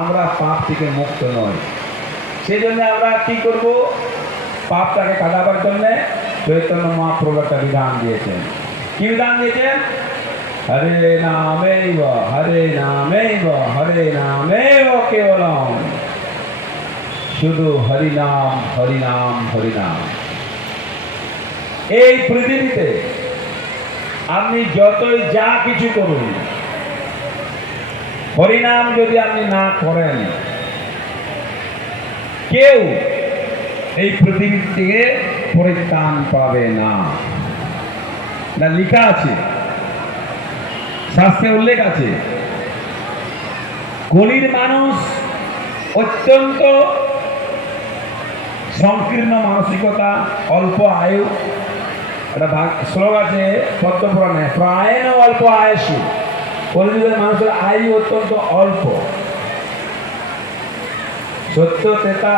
আমরা পাপ থেকে মুক্ত নই। সেই জন্য আমরা কি করব? পাপটাকে কাটাবার জন্য চৈতন্য মহাপ্রভু একটা বিধান দিয়েছেন। কি বিধান দিয়েছেন? হরে নামেব হরে নামেব হরে নামেব কেবলম। শুধু হরিনাম হরিনাম হরিনাম। এই পৃথিবীতে আপনি যতই যা কিছু করুন, হরিনাম যদি আপনি না করেন, কেউ এই পৃথিবী থেকে পরিত্রাণ পাবে না। না লেখা আছে, শাস্ত্রে উল্লেখ আছে। কলির মানুষ অত্যন্ত সংকীর্ণ মানসিকতা, অল্প আয়ু। একটা শ্লোক আছে পদ্মপুরাণে, প্রায়ণ অল্প আয়ুষু। কলিযুগের মানুষের আয়ু অত্যন্ত অল্প। সত্য তেতা